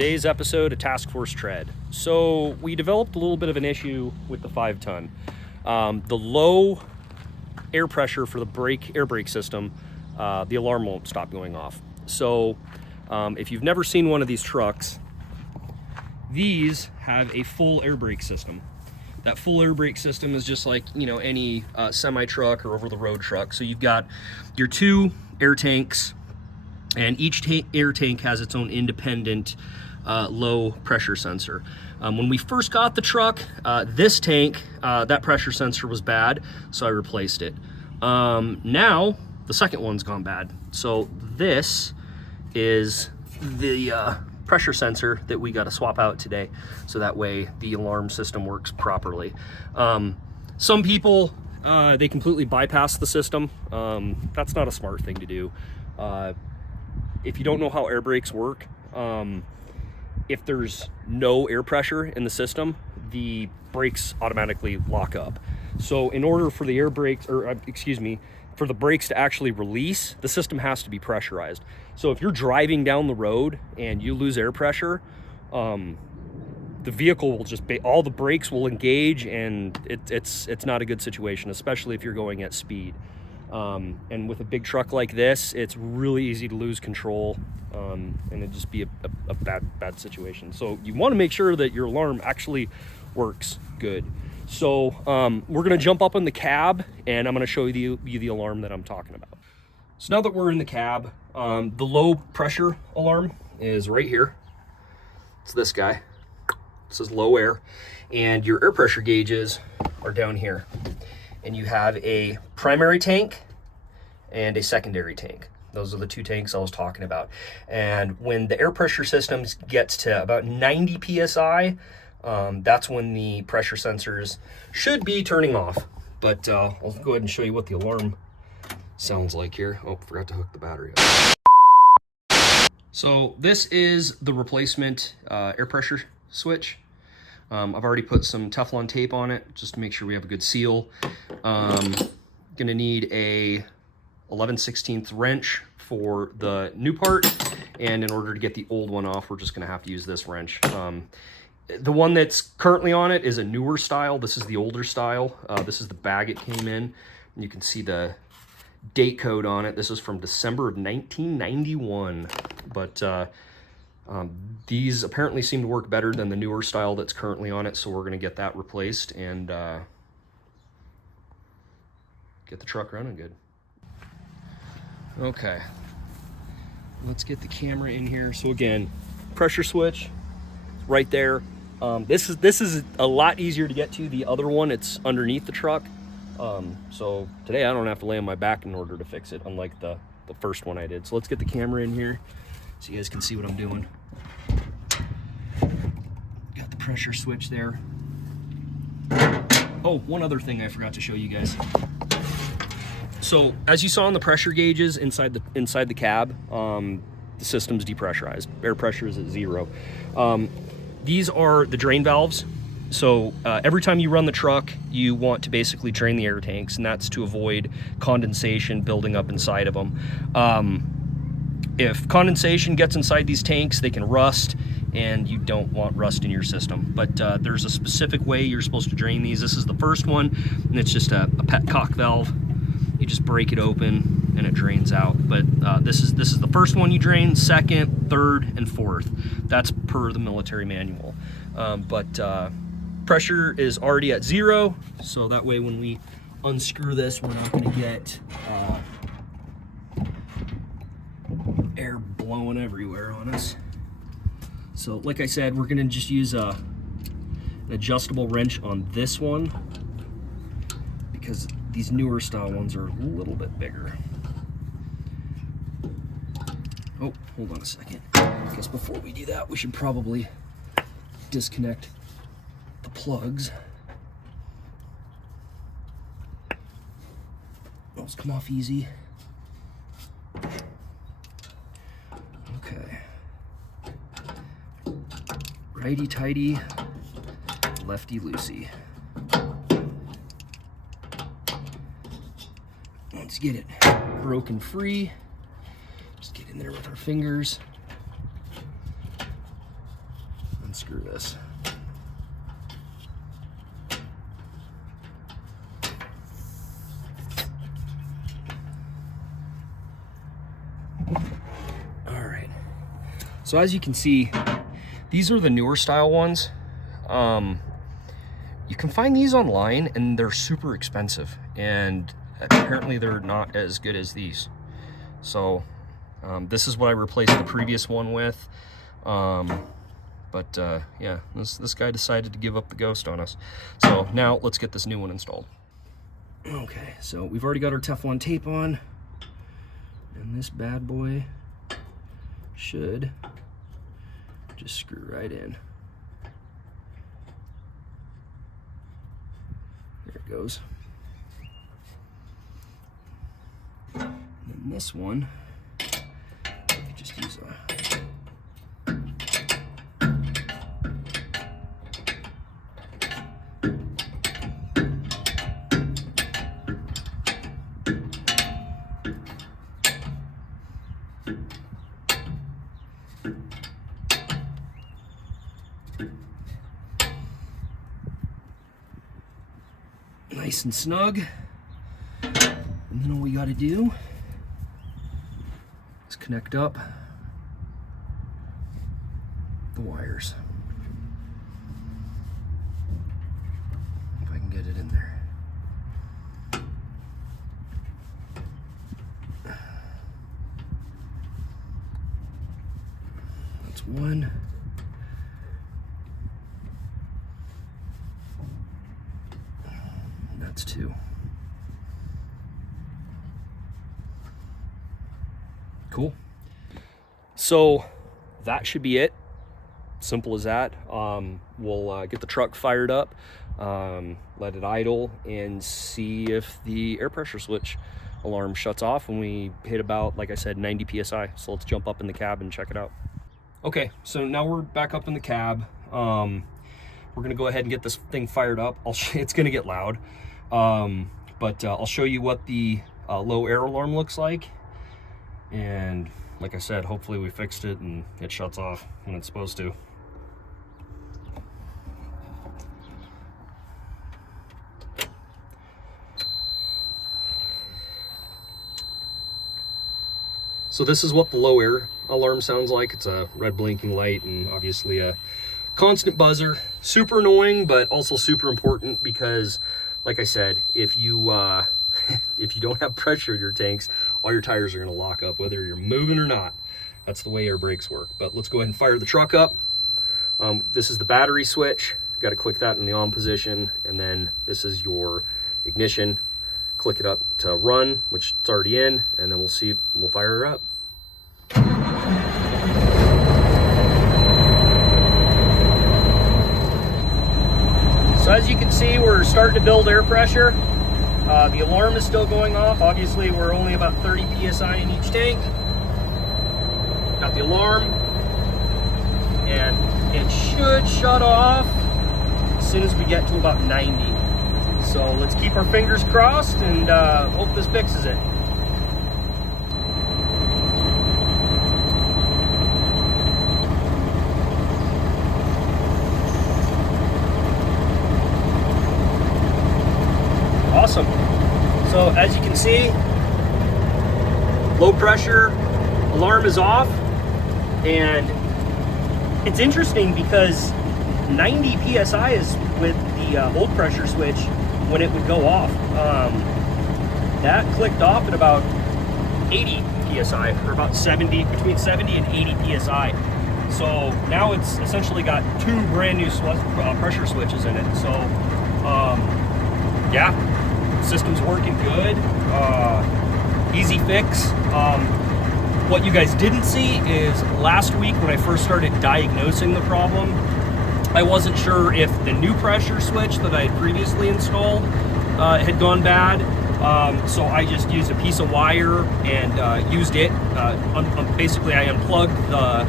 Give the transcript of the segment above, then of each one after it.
Today's episode, a task force tread. So we developed a little bit of an issue with the 5-ton. The low air pressure for the air brake system, the alarm won't stop going off. So if you've never seen one of these trucks, these have a full air brake system. That full air brake system is just like, you know, any semi truck or over the road truck. So you've got your two air tanks, and each air tank has its own independent low pressure sensor. When we first got the truck, this tank, that pressure sensor was bad, so I replaced it. Now the second one's gone bad. So this is the pressure sensor that we got to swap out today, so that way the alarm system works properly. Some people, they completely bypass the system. That's not a smart thing to do. If you don't know how air brakes work, if there's no air pressure in the system, the brakes automatically lock up. So in order for the air brakes, or excuse me, for the brakes to actually release, the system has to be pressurized. So if you're driving down the road and you lose air pressure, the vehicle will just all the brakes will engage, and it's not a good situation, especially if you're going at speed. And with a big truck like this, it's really easy to lose control, and it'd just be a bad situation. So you want to make sure that your alarm actually works good. So we're going to jump up in the cab, and I'm going to show you the alarm that I'm talking about. So now that we're in the cab, the low pressure alarm is right here. It's this guy. This is low air, and your air pressure gauges are down here. And you have a primary tank and a secondary tank. Those are the two tanks I was talking about. And when the air pressure system gets to about 90 PSI, that's when the pressure sensors should be turning off. But I'll go ahead and show you what the alarm sounds like here. Oh, forgot to hook the battery up. So this is the replacement air pressure switch. I've already put some Teflon tape on it just to make sure we have a good seal. Gonna need a 11/16 wrench for the new part, and in order to get the old one off, we're just gonna have to use this wrench. The one that's currently on it is a newer style. This is the older style. This is the bag it came in. And you can see the date code on it. This is from December of 1991. But these apparently seem to work better than the newer style that's currently on it, so we're going to get that replaced and get the truck running good. Okay, let's get the camera in here. So again, pressure switch right there. This is a lot easier to get to. The other one, it's underneath the truck. So today I don't have to lay on my back in order to fix it, unlike the first one I did. So let's get the camera in here so you guys can see what I'm doing. Got the pressure switch there. Oh, one other thing I forgot to show you guys. So as you saw in the pressure gauges inside the cab, the system's depressurized. Air pressure is at 0. These are the drain valves. So every time you run the truck, you want to basically drain the air tanks, and that's to avoid condensation building up inside of them. If condensation gets inside these tanks, they can rust, and you don't want rust in your system. But there's a specific way you're supposed to drain these. This is the first one, and it's just a petcock valve. You just break it open and it drains out. But this is the first one you drain, second, third, and fourth. That's per the military manual. Pressure is already at 0, so that way when we unscrew this, we're not going to get air blowing everywhere on us. So like I said, we're going to just use an adjustable wrench on this one, because these newer style ones are a little bit bigger. Oh, hold on a second. I guess before we do that, we should probably disconnect the plugs. Those come off easy. Okay. Righty tighty, lefty loosey. Let's get it broken free. Just get in there with our fingers. Screw this. All right. So as you can see, these are the newer style ones. You can find these online and they're super expensive, and apparently they're not as good as these. So this is what I replaced the previous one with. Yeah, this guy decided to give up the ghost on us. So now let's get this new one installed. Okay, so we've already got our Teflon tape on, and this bad boy should just screw right in. There it goes. And then this one, we could just use a nice and snug. And then all we got to do is connect up the wires. If I can get it in there. That's one. And that's two. Cool. So that should be it. Simple as that. We'll get the truck fired up, let it idle, and see if the air pressure switch alarm shuts off when we hit about, like I said, 90 psi. So let's jump up in the cab and check it out. Okay, so now we're back up in the cab. We're gonna go ahead and get this thing fired up. It's gonna get loud, but I'll show you what the low air alarm looks like. And like I said, hopefully we fixed it and it shuts off when it's supposed to. So this is what the low air alarm sounds like. It's a red blinking light and obviously a constant buzzer. Super annoying, but also super important because, like I said, if you don't have pressure in your tanks, all your tires are going to lock up, whether you're moving or not. That's the way air brakes work. But let's go ahead and fire the truck up. This is the battery switch. Got to click that in the on position, and then this is your ignition. Click it up to run, which it's already in, and then we'll fire her up. So as you can see, we're starting to build air pressure. The alarm is still going off. Obviously, we're only about 30 psi in each tank. Got the alarm, and it should shut off as soon as we get to about 90. So let's keep our fingers crossed and hope this fixes it. Awesome. So as you can see, low pressure alarm is off, and it's interesting because 90 psi is with the old pressure switch when it would go off. That clicked off at about 80 psi, or about 70, between 70 and 80 psi. So now it's essentially got two brand new pressure switches in it. So yeah, system's working good. Easy fix. What you guys didn't see is last week when I first started diagnosing the problem, I wasn't sure if the new pressure switch that I had previously installed had gone bad. So I just used a piece of wire and used it. Basically, I unplugged the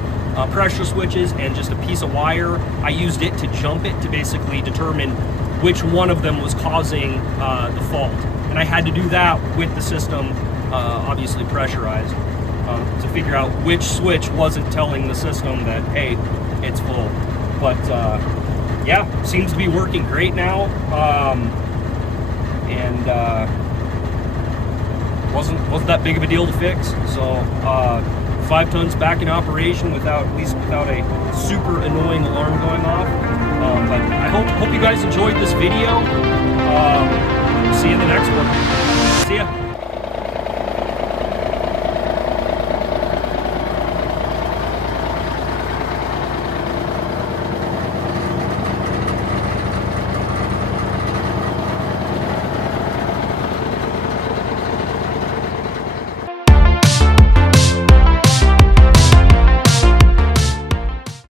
pressure switches and just a piece of wire. I used it to jump it to basically determine which one of them was causing the fault. And I had to do that with the system, obviously pressurized, to figure out which switch wasn't telling the system that, hey, it's full. But yeah, seems to be working great now. And wasn't that big of a deal to fix. So 5 tons back in operation without a super annoying alarm going off. But I hope you guys enjoyed this video. See you in the next one. See ya.